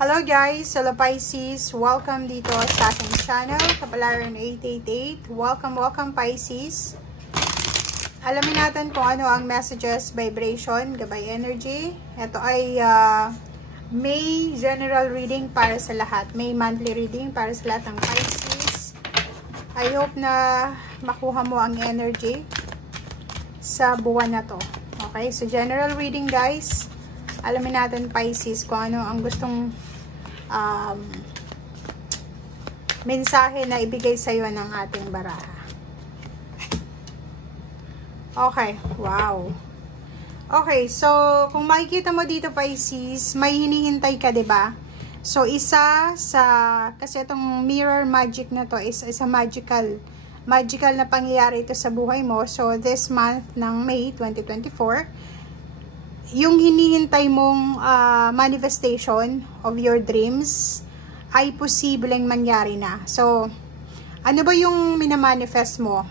Hello guys, hello Pisces, welcome dito sa aking channel, Kapalaran 888. Welcome Pisces. Alamin natin kung ano ang messages, vibration, gabay energy. Ito ay May general reading para sa lahat. May monthly reading para sa lahat ng Pisces. I hope na makuha mo ang energy sa buwan na to. Okay, so general reading guys. Alamin natin Pisces kung ano ang gustong mensahe na ibigay sa iyo ng ating baraha. Okay, wow. Okay, so kung makikita mo dito Pisces, may hinihintay ka, 'di ba? So isa sa kasi itong mirror magic na to is a magical na pangyayari ito sa buhay mo. So this month ng May 2024, yung hinihintay mong manifestation of your dreams ay posibleng mangyari na. So, ano ba yung minamanifest mo?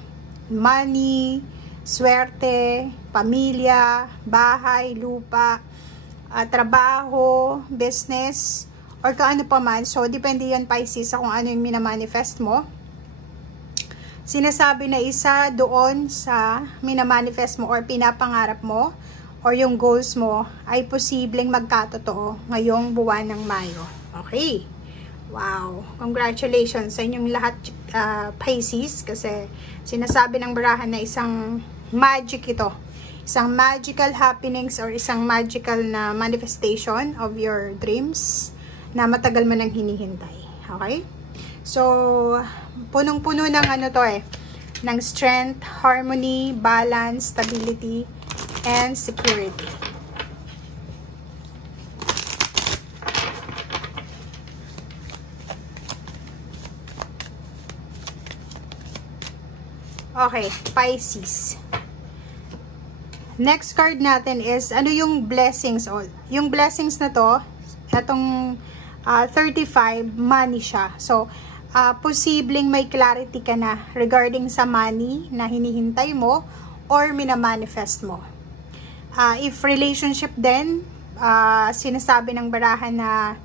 Money, swerte, pamilya, bahay, lupa, trabaho, business, or kaano pa man. So, depende yan Pisces sa kung ano yung minamanifest mo. Sinasabi na isa doon sa minamanifest mo or pinapangarap mo or yung goals mo ay posibleng magkatotoo ngayong buwan ng Mayo. Okay. Wow. Congratulations sa inyong lahat Pisces kasi sinasabi ng barahan na isang magic ito. Isang magical happenings or isang magical na manifestation of your dreams na matagal mo nang hinihintay. Okay? So, punong-puno ng ano to ng strength, harmony, balance, stability, and security. Okay, Pisces. Next card natin is ano yung blessings. Yung blessings na to, itong 35, money siya. So, posibleng may clarity ka na regarding sa money na hinihintay mo or minamanifest mo. If relationship din, sinasabi ng barahan na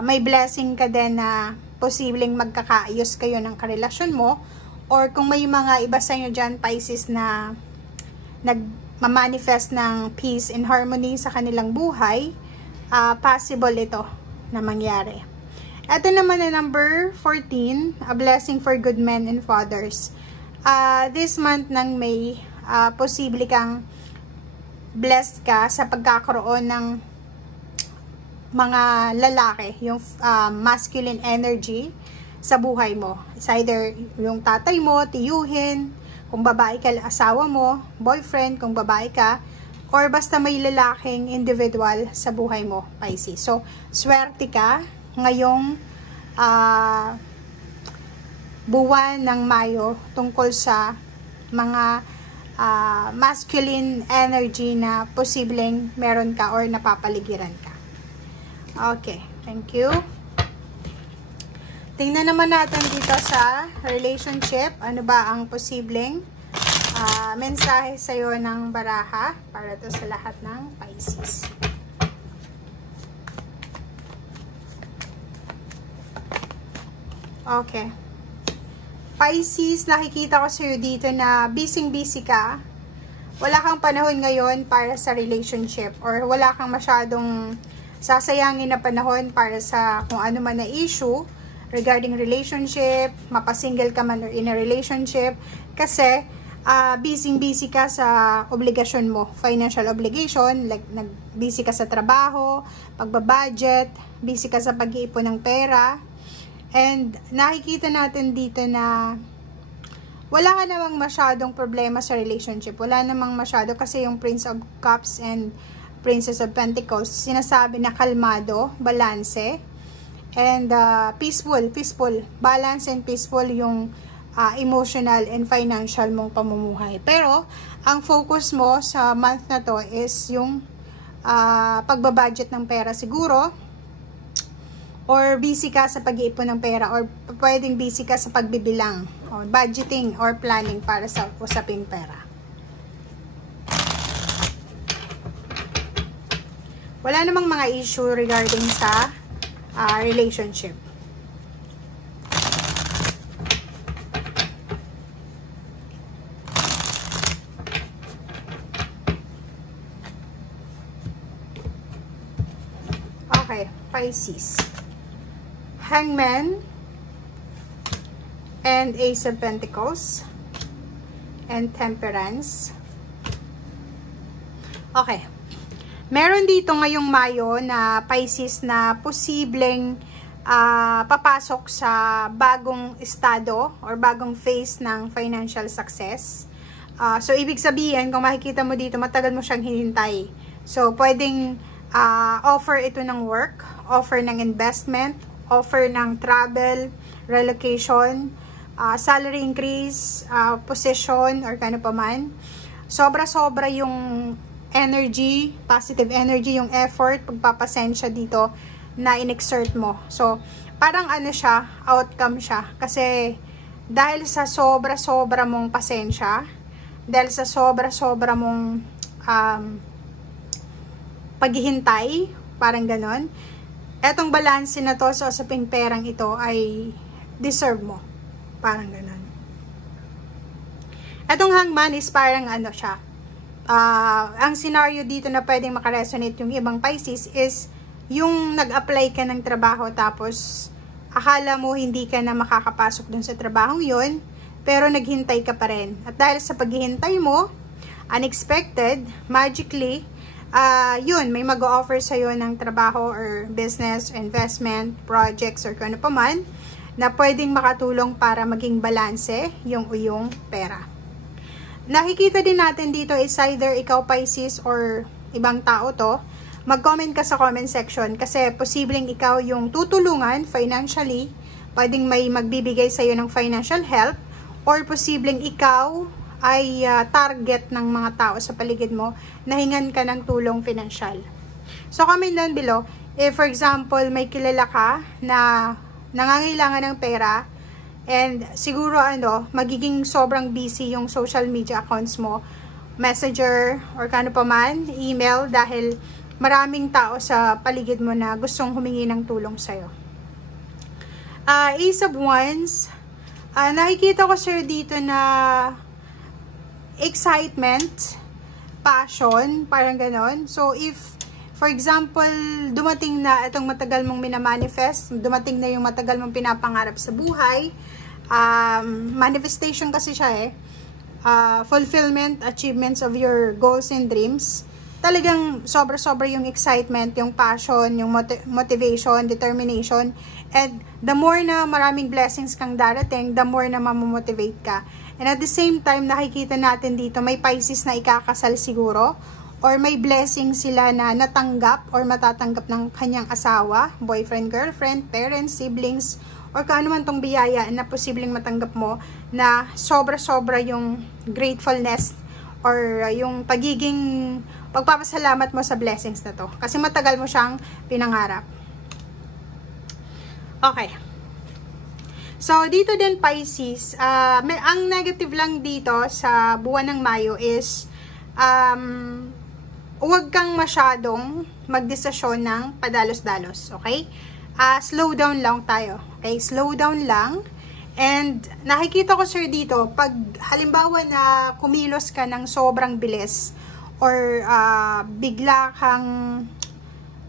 may blessing ka din na posibleng magkakaayos kayo ng karelasyon mo, or kung may mga iba sa inyo dyan Pisces na nagmamanifest ng peace and harmony sa kanilang buhay, possible ito na mangyari. Ito naman na number 14, a blessing for good men and fathers. This month ng May, posible kang blessed ka sa pagkakaroon ng mga lalaki, yung masculine energy sa buhay mo. It's either yung tatay mo, tiyuhin, kung babae ka, asawa mo, boyfriend, kung babae ka, or basta may lalaking individual sa buhay mo, Pisces. So, swerte ka ngayong buwan ng Mayo tungkol sa mga masculine energy na posibleng meron ka or napapaligiran ka. Okay, thank you. Tingnan naman natin dito sa relationship. Ano ba ang posibleng mensahe sa'yo ng baraha para to sa lahat ng Pisces. Okay. Pisces, nakikita ko sa'yo dito na busy-busy ka. Wala kang panahon ngayon para sa relationship or wala kang masyadong sasayangin na panahon para sa kung ano man na issue regarding relationship, mapasingle ka man or in a relationship, kasi busy-busy ka sa obligasyon mo, financial obligation, like busy ka sa trabaho, pagbabudget, busy ka sa pag-iipon ng pera. And nakikita natin dito na wala ka namang masyadong problema sa relationship. Wala namang masyado kasi yung Prince of Cups and Princess of Pentacles, sinasabi na kalmado, balanse, and peaceful. Balance and peaceful yung emotional and financial mong pamumuhay. Pero, ang focus mo sa month na to is yung pagbabudget ng pera siguro, or busy ka sa pag-iipon ng pera, or pwedeng busy ka sa pagbibilang, or budgeting, or planning para sa usaping pera. Wala namang mga issue regarding sa relationship. Okay, Pisces. Hangman and Ace of Pentacles and Temperance. Okay. Meron dito ngayong Mayo na Pisces na posibleng papasok sa bagong estado or bagong phase ng financial success. So, ibig sabihin, kung makikita mo dito, matagal mo siyang hinintay. So, pwedeng offer ito ng work, offer ng investment, offer ng travel, relocation, salary increase, position, or kano pa man. Sobra-sobra yung energy, positive energy, yung effort, pagpapasensya dito na in-exert mo. So, parang ano siya, outcome siya. Kasi, dahil sa sobra-sobra mong pasensya, dahil sa sobra-sobra mong paghihintay, parang ganon, etong balance na to sa usaping perang ito ay deserve mo. Parang ganon. Etong Hangman is parang ano siya, ang scenario dito na pwedeng makaresonate yung ibang Pisces is yung nag-apply ka ng trabaho tapos akala mo hindi ka na makakapasok dun sa trabahong yun, pero naghintay ka pa rin. At dahil sa paghihintay mo, unexpected, magically, yun, may mag-o-offer sa'yo ng trabaho or business, investment, projects, or kung ano pa man, na pwedeng makatulong para maging balanse yung iyong pera. Nakikita din natin dito is either ikaw Pisces or ibang tao to, mag-comment ka sa comment section kasi posibleng ikaw yung tutulungan financially, pwedeng may magbibigay sa'yo ng financial help, or posibleng ikaw ay target ng mga tao sa paligid mo na hingan ka ng tulong financial. So, comment down below, if for example, may kilala ka na nangangailangan ng pera, and siguro magiging sobrang busy yung social media accounts mo, messenger, or kano pa man, email, dahil maraming tao sa paligid mo na gustong humingi ng tulong sa'yo. Ace of Wands, nakikita ko sir dito na excitement, passion, parang ganon. So, if, for example, dumating na itong matagal mong minamanifest, dumating na yung matagal mong pinapangarap sa buhay, manifestation kasi siya fulfillment, achievements of your goals and dreams, talagang sobra-sobra yung excitement, yung passion, yung motivation, determination, and the more na maraming blessings kang darating, the more na mamomotivate ka. And at the same time, nakikita natin dito, may Pisces na ikakasal siguro, or may blessing sila na natanggap or matatanggap ng kanyang asawa, boyfriend, girlfriend, parents, siblings, or kung ano man tong biyaya na posibleng matanggap mo, na sobra-sobra yung gratefulness or yung pagpapasalamat mo sa blessings na to. Kasi matagal mo siyang pinangarap. Okay. So, dito din Pisces, ang negative lang dito sa buwan ng Mayo is, huwag kang masyadong magdesisyon ng padalos-dalos, okay? Slow down lang tayo, okay? Slow down lang. And nakikita ko sir dito, pag halimbawa na kumilos ka ng sobrang bilis or bigla kang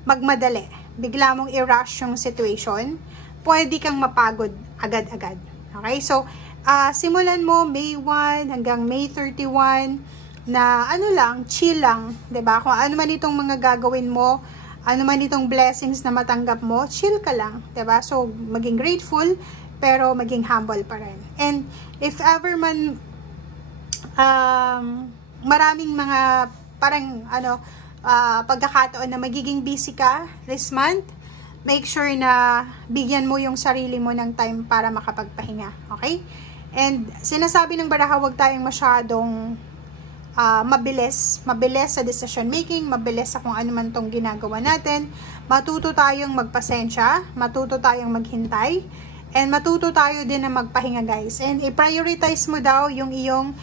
magmadali, bigla mong i-rush yung situation, pwede kang mapagod agad-agad. Okay? So, simulan mo May 1 hanggang May 31 na chill lang, 'di ba? Kung ano man itong mga gagawin mo, ano man itong blessings na matanggap mo, chill ka lang, 'di ba? So, maging grateful pero maging humble pa rin. And if ever man maraming mga parang pagkakataon na magiging busy ka this month, make sure na bigyan mo yung sarili mo ng time para makapagpahinga. Okay? And sinasabi ng baraha, huwag tayong masyadong mabilis sa decision making, mabilis sa kung ano man tong ginagawa natin. Matuto tayong magpasensya, matuto tayong maghintay, and matuto tayo din na magpahinga guys. And i-prioritize mo daw yung iyong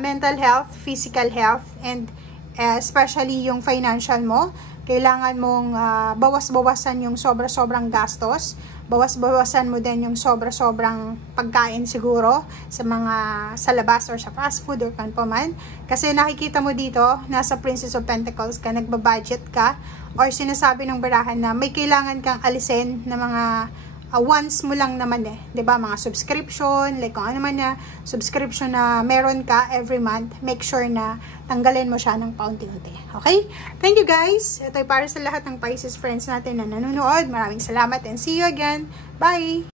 mental health, physical health, and especially yung financial mo. kailangan mong bawas-bawasan yung sobra-sobrang gastos. Bawas-bawasan mo din yung sobra-sobrang pagkain siguro sa labas or sa fast food or kan pa man. Kasi nakikita mo dito, nasa Princess of Pentacles ka, nagbabudget ka, or sinasabi ng barahan na may kailangan kang alisin na mga once mo lang naman 'di ba? Mga subscription, like kung ano man na subscription na meron ka every month, make sure na tanggalin mo siya ng paunti-unti. Okay? Thank you guys. Ito ay para sa lahat ng Pisces friends natin na nanonood. Maraming salamat and see you again. Bye!